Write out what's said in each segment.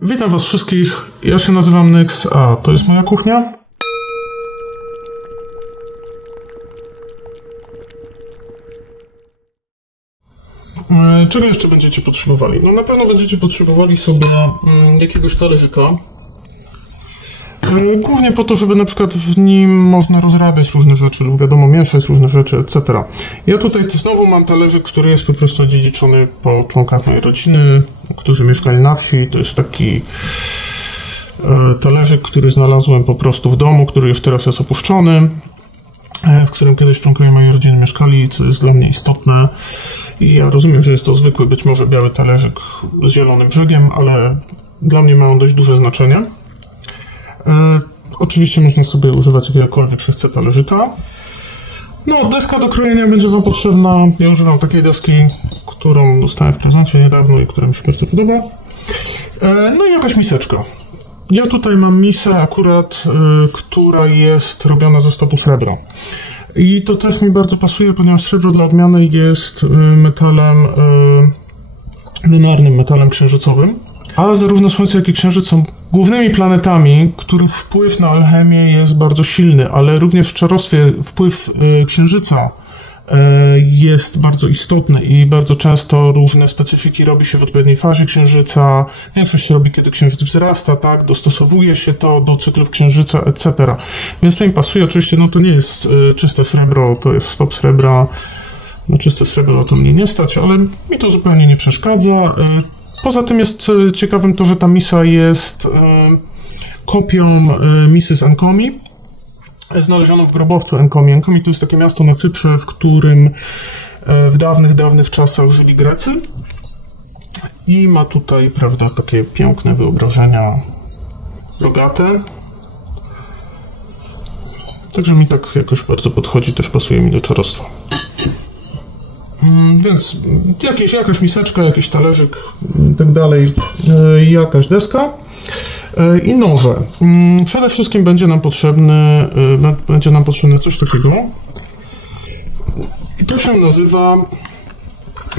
Witam was wszystkich, ja się nazywam Nyx, a to jest moja kuchnia. Czego jeszcze będziecie potrzebowali? No na pewno będziecie potrzebowali sobie jakiegoś talerzyka. Głównie po to, żeby na przykład w nim można rozrabiać różne rzeczy lub wiadomo mieszać różne rzeczy, etc. Ja tutaj znowu mam talerzyk, który jest po prostu odziedziczony po członkach mojej rodziny, którzy mieszkali na wsi. To jest taki talerzyk, który znalazłem po prostu w domu, który już teraz jest opuszczony, w którym kiedyś członkowie mojej rodziny mieszkali, co jest dla mnie istotne. I ja rozumiem, że jest to zwykły, być może biały talerzyk z zielonym brzegiem, ale dla mnie ma on dość duże znaczenie. Oczywiście można sobie używać jakiegokolwiek się chce talerzyka. No, deska do krojenia będzie wam potrzebna. Ja używam takiej deski, którą dostałem w prezencie niedawno i która mi się bardzo podoba. No i jakaś miseczka. Ja tutaj mam misę akurat, która jest robiona ze stopu srebra. I to też mi bardzo pasuje, ponieważ srebro dla odmiany jest metalem lunarnym, metalem księżycowym. A zarówno Słońce, jak i Księżyc są głównymi planetami, których wpływ na alchemię jest bardzo silny, ale również w czarostwie wpływ Księżyca jest bardzo istotny i bardzo często różne specyfiki robi się w odpowiedniej fazie Księżyca. Większość się robi, kiedy Księżyc wzrasta, tak, dostosowuje się to do cyklów Księżyca, etc. Więc to mi pasuje. Oczywiście no to nie jest czyste srebro, to jest stop srebra. Na czyste srebro to mnie nie stać, ale mi to zupełnie nie przeszkadza. Poza tym jest ciekawym to, że ta misa jest kopią misy z Enkomi, znalezioną w grobowcu Enkomi. Enkomi to jest takie miasto na Cyprze, w którym w dawnych czasach żyli Grecy. I ma tutaj, prawda, takie piękne wyobrażenia rogate. Także mi tak jakoś bardzo podchodzi, też pasuje mi do czarostwa. Więc jakaś miseczka, jakiś talerzyk i tak dalej, jakaś deska i noże. Przede wszystkim będzie nam potrzebne coś takiego. To się nazywa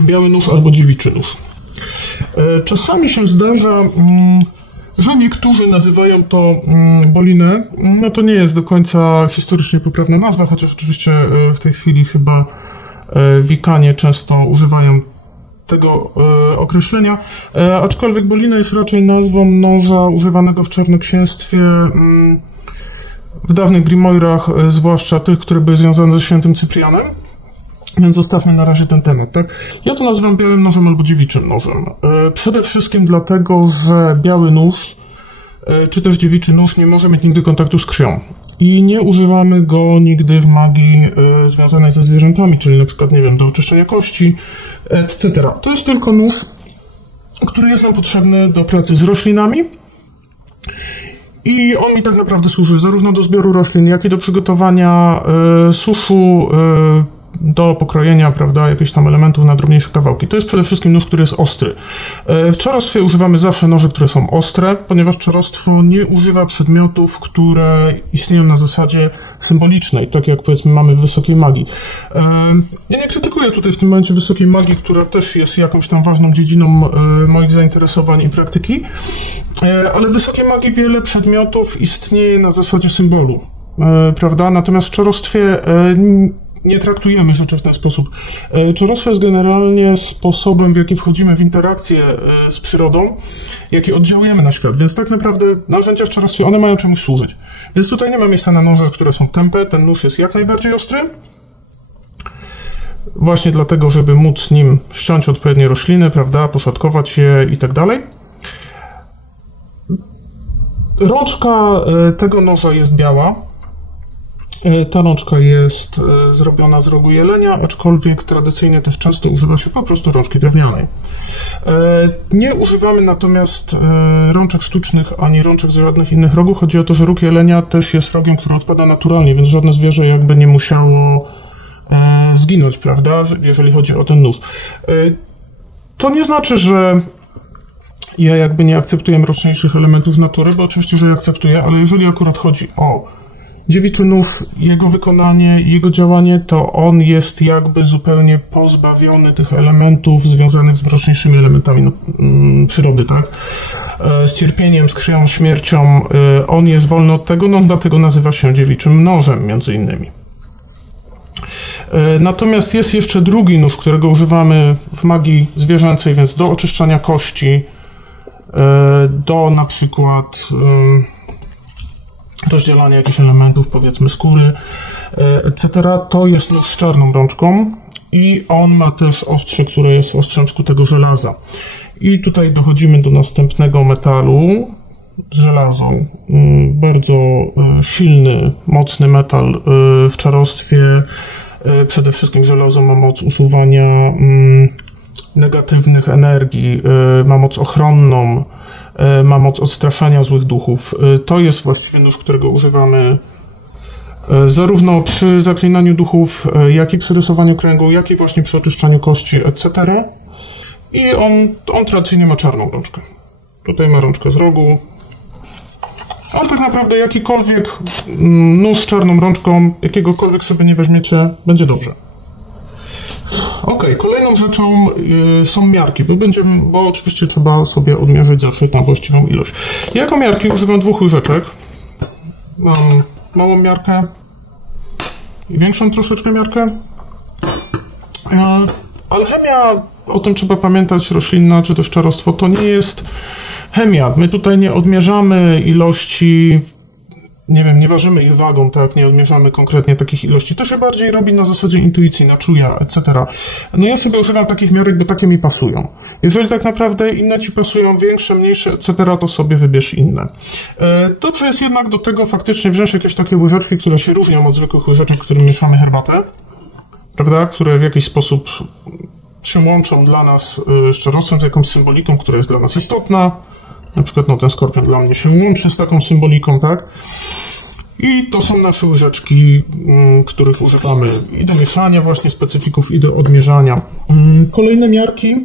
biały nóż albo dziewiczy nóż. Czasami się zdarza, że niektórzy nazywają to bolinę. No to nie jest do końca historycznie poprawna nazwa, chociaż oczywiście w tej chwili chyba wikanie często używają tego określenia, aczkolwiek bolina jest raczej nazwą noża używanego w czarnoksięstwie w dawnych grimoirach, zwłaszcza tych, które były związane ze świętym Cyprianem, więc zostawmy na razie ten temat, tak? Ja to nazywam białym nożem albo dziewiczym nożem. Przede wszystkim dlatego, że biały nóż czy też dziewiczy nóż nie może mieć nigdy kontaktu z krwią. I nie używamy go nigdy w magii związanej ze zwierzętami, czyli na przykład, nie wiem, do oczyszczenia kości, etc. To jest tylko nóż, który jest nam potrzebny do pracy z roślinami i on mi tak naprawdę służy zarówno do zbioru roślin, jak i do przygotowania suszu, do pokrojenia, prawda, jakichś tam elementów na drobniejsze kawałki. To jest przede wszystkim nóż, który jest ostry. W czarostwie używamy zawsze noży, które są ostre, ponieważ czarostwo nie używa przedmiotów, które istnieją na zasadzie symbolicznej, tak jak powiedzmy mamy w wysokiej magii. Ja nie krytykuję tutaj w tym momencie wysokiej magii, która też jest jakąś tam ważną dziedziną moich zainteresowań i praktyki, ale w wysokiej magii wiele przedmiotów istnieje na zasadzie symbolu, prawda? Natomiast w czarostwie nie traktujemy rzeczy w ten sposób. Czarostwo jest generalnie sposobem, w jaki wchodzimy w interakcję z przyrodą, jaki oddziałujemy na świat, więc tak naprawdę narzędzia w czarostwie, one mają czemuś służyć. Więc tutaj nie ma miejsca na noże, które są tępe, ten nóż jest jak najbardziej ostry, właśnie dlatego, żeby móc nim ściąć odpowiednie rośliny, prawda, poszatkować je i tak dalej. Rączka tego noża jest biała. Ta rączka jest zrobiona z rogu jelenia, aczkolwiek tradycyjnie też często używa się po prostu rączki drewnianej. Nie używamy natomiast rączek sztucznych ani rączek z żadnych innych rogów. Chodzi o to, że róg jelenia też jest rogiem, który odpada naturalnie, więc żadne zwierzę jakby nie musiało zginąć, prawda, jeżeli chodzi o ten nóż. To nie znaczy, że ja jakby nie akceptuję mroczniejszych elementów natury, bo oczywiście, że je akceptuję, ale jeżeli akurat chodzi o dziewiczy nóż, jego wykonanie, jego działanie, to on jest jakby zupełnie pozbawiony tych elementów związanych z mroczniejszymi elementami przyrody, tak? z cierpieniem, z krwią, śmiercią, on jest wolny od tego, no dlatego nazywa się dziewiczym nożem, między innymi. Natomiast jest jeszcze drugi nóż, którego używamy w magii zwierzęcej, więc do oczyszczania kości, do na przykład rozdzielania jakichś elementów, powiedzmy skóry, etc. To jest nóż z czarną rączką i on ma też ostrze, które jest ostrzem skutego żelaza. I tutaj dochodzimy do następnego metalu, żelazo. Bardzo silny, mocny metal w czarostwie. Przede wszystkim żelazo ma moc usuwania negatywnych energii, ma moc ochronną, ma moc odstraszania złych duchów. To jest właściwie nóż, którego używamy zarówno przy zaklinaniu duchów, jak i przy rysowaniu kręgu, jak i właśnie przy oczyszczaniu kości, etc. I on tradycyjnie ma czarną rączkę. Tutaj ma rączkę z rogu. Ale tak naprawdę jakikolwiek nóż z czarną rączką, jakiegokolwiek sobie nie weźmiecie, będzie dobrze. Ok, kolejną rzeczą są miarki, bo oczywiście trzeba sobie odmierzyć zawsze tam właściwą ilość. Ja jako miarki używam dwóch łyżeczek. Mam małą miarkę i większą troszeczkę miarkę. Alchemia, o tym trzeba pamiętać, roślinna czy też czarostwo, to nie jest chemia. My tutaj nie odmierzamy ilości, nie wiem, nie ważymy ich wagą, tak, nie odmierzamy konkretnie takich ilości. To się bardziej robi na zasadzie intuicji, na czuja, etc. No ja sobie używam takich miarek, bo takie mi pasują. Jeżeli tak naprawdę inne ci pasują, większe, mniejsze, etc., to sobie wybierz inne. Dobrze jest jednak do tego faktycznie wziąć jakieś takie łyżeczki, które się różnią od zwykłych łyżeczek, którym mieszamy herbatę, prawda, które w jakiś sposób się łączą dla nas z czarostwem, z jakąś symboliką, która jest dla nas istotna. Na przykład no, ten skorpion dla mnie się łączy z taką symboliką, tak? I to są nasze łyżeczki, których używamy i do mieszania właśnie specyfików, i do odmierzania. Kolejne miarki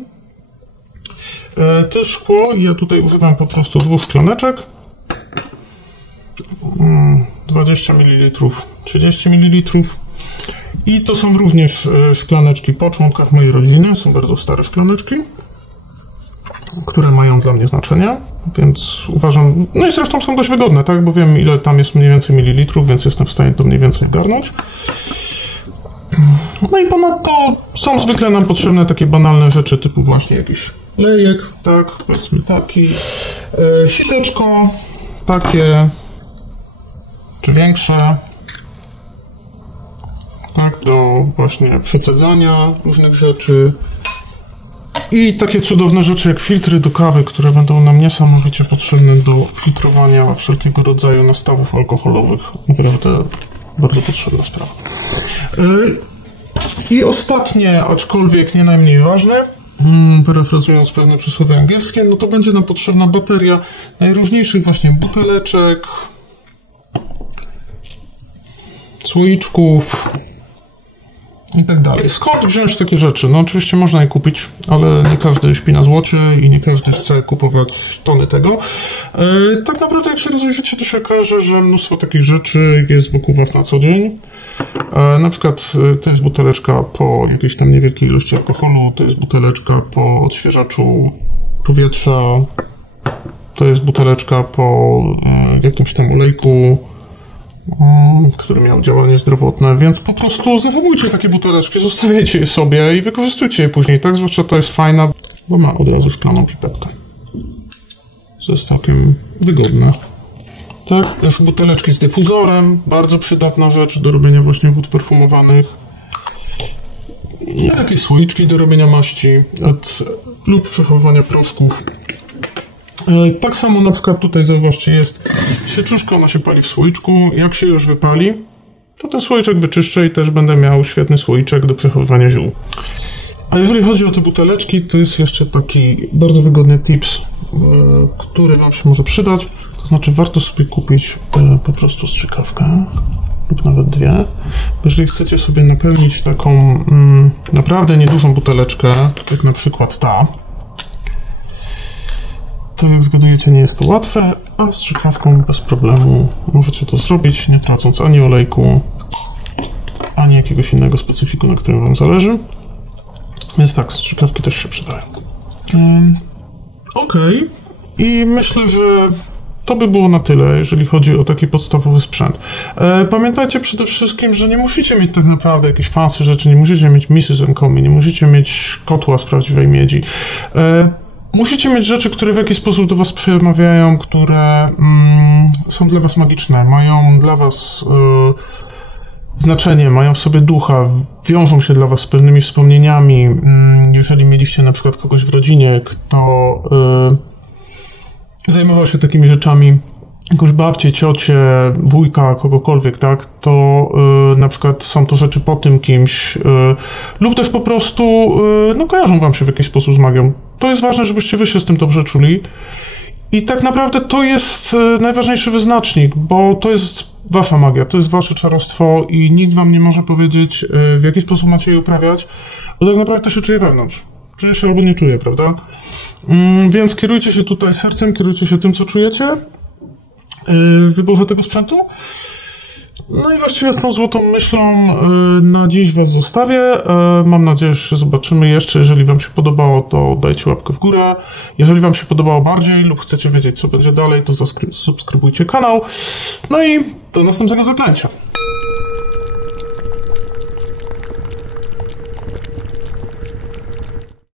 to jest szkło. Ja tutaj używam po prostu dwóch szklaneczek. 20 ml, 30 ml. I to są również szklaneczki po członkach mojej rodziny. Są bardzo stare szklaneczki, które mają dla mnie znaczenie, więc uważam, no i zresztą są dość wygodne, tak, bo wiem, ile tam jest mniej więcej mililitrów, więc jestem w stanie to mniej więcej garnąć. No i ponadto są zwykle nam potrzebne takie banalne rzeczy, typu właśnie jakiś lejek, tak, powiedzmy taki, siteczko, takie, czy większe, tak, do właśnie przecedzania różnych rzeczy. I takie cudowne rzeczy jak filtry do kawy, które będą nam niesamowicie potrzebne do filtrowania wszelkiego rodzaju nastawów alkoholowych. Naprawdę bardzo potrzebna sprawa. I ostatnie, aczkolwiek nie najmniej ważne, parafrazując pewne przysłowie angielskie, no to będzie nam potrzebna bateria najróżniejszych właśnie buteleczek, słoiczków i tak dalej. Skąd wziąć takie rzeczy? No oczywiście można je kupić, ale nie każdy śpi na złocie i nie każdy chce kupować tony tego. Tak naprawdę jak się rozejrzycie, to się okaże, że mnóstwo takich rzeczy jest wokół was na co dzień. Na przykład to jest buteleczka po jakiejś tam niewielkiej ilości alkoholu, to jest buteleczka po odświeżaczu powietrza, to jest buteleczka po jakimś tam olejku, który miał działanie zdrowotne, więc po prostu zachowujcie takie buteleczki, zostawiajcie je sobie i wykorzystujcie je później, tak? Zwłaszcza to jest fajna, bo ma od razu szklaną pipetkę. To jest całkiem wygodne. Tak, też buteleczki z dyfuzorem, bardzo przydatna rzecz do robienia właśnie wód perfumowanych. I jakieś słoiczki do robienia maści lub przechowywania proszków. Tak samo na przykład tutaj zauważcie, jest świeczuszka, ona się pali w słoiczku. Jak się już wypali, to ten słoiczek wyczyszczę i też będę miał świetny słoiczek do przechowywania ziół. A jeżeli chodzi o te buteleczki, to jest jeszcze taki bardzo wygodny tips, który wam się może przydać. To znaczy warto sobie kupić po prostu strzykawkę lub nawet dwie. Jeżeli chcecie sobie napełnić taką naprawdę niedużą buteleczkę, jak na przykład ta, to jak zgadujecie, nie jest to łatwe, a strzykawką bez problemu możecie to zrobić, nie tracąc ani olejku, ani jakiegoś innego specyfiku, na którym wam zależy. Więc tak, strzykawki też się przydają. Ok. I myślę, że to by było na tyle, jeżeli chodzi o taki podstawowy sprzęt. Pamiętajcie przede wszystkim, że nie musicie mieć tak naprawdę jakichś fancy rzeczy, nie musicie mieć misy z rękami, nie musicie mieć kotła z prawdziwej miedzi. Musicie mieć rzeczy, które w jakiś sposób do was przemawiają, które są dla was magiczne, mają dla was znaczenie, mają w sobie ducha, wiążą się dla was z pewnymi wspomnieniami. Jeżeli mieliście na przykład kogoś w rodzinie, kto zajmował się takimi rzeczami, jakąś babcię, ciocię, wujka, kogokolwiek, tak, to na przykład są to rzeczy po tym kimś lub też po prostu kojarzą wam się w jakiś sposób z magią. To jest ważne, żebyście wy się z tym dobrze czuli i tak naprawdę to jest najważniejszy wyznacznik, bo to jest wasza magia, to jest wasze czarostwo i nikt wam nie może powiedzieć, w jaki sposób macie je uprawiać, bo tak naprawdę to się czuje wewnątrz. Czuje się albo nie czuje, prawda? Więc kierujcie się tutaj sercem, kierujcie się tym, co czujecie w wyborze tego sprzętu. No i właściwie z tą złotą myślą na dziś was zostawię. Mam nadzieję, że się zobaczymy jeszcze. Jeżeli wam się podobało, to dajcie łapkę w górę. Jeżeli wam się podobało bardziej lub chcecie wiedzieć, co będzie dalej, to subskrybujcie kanał. No i do następnego zaklęcia.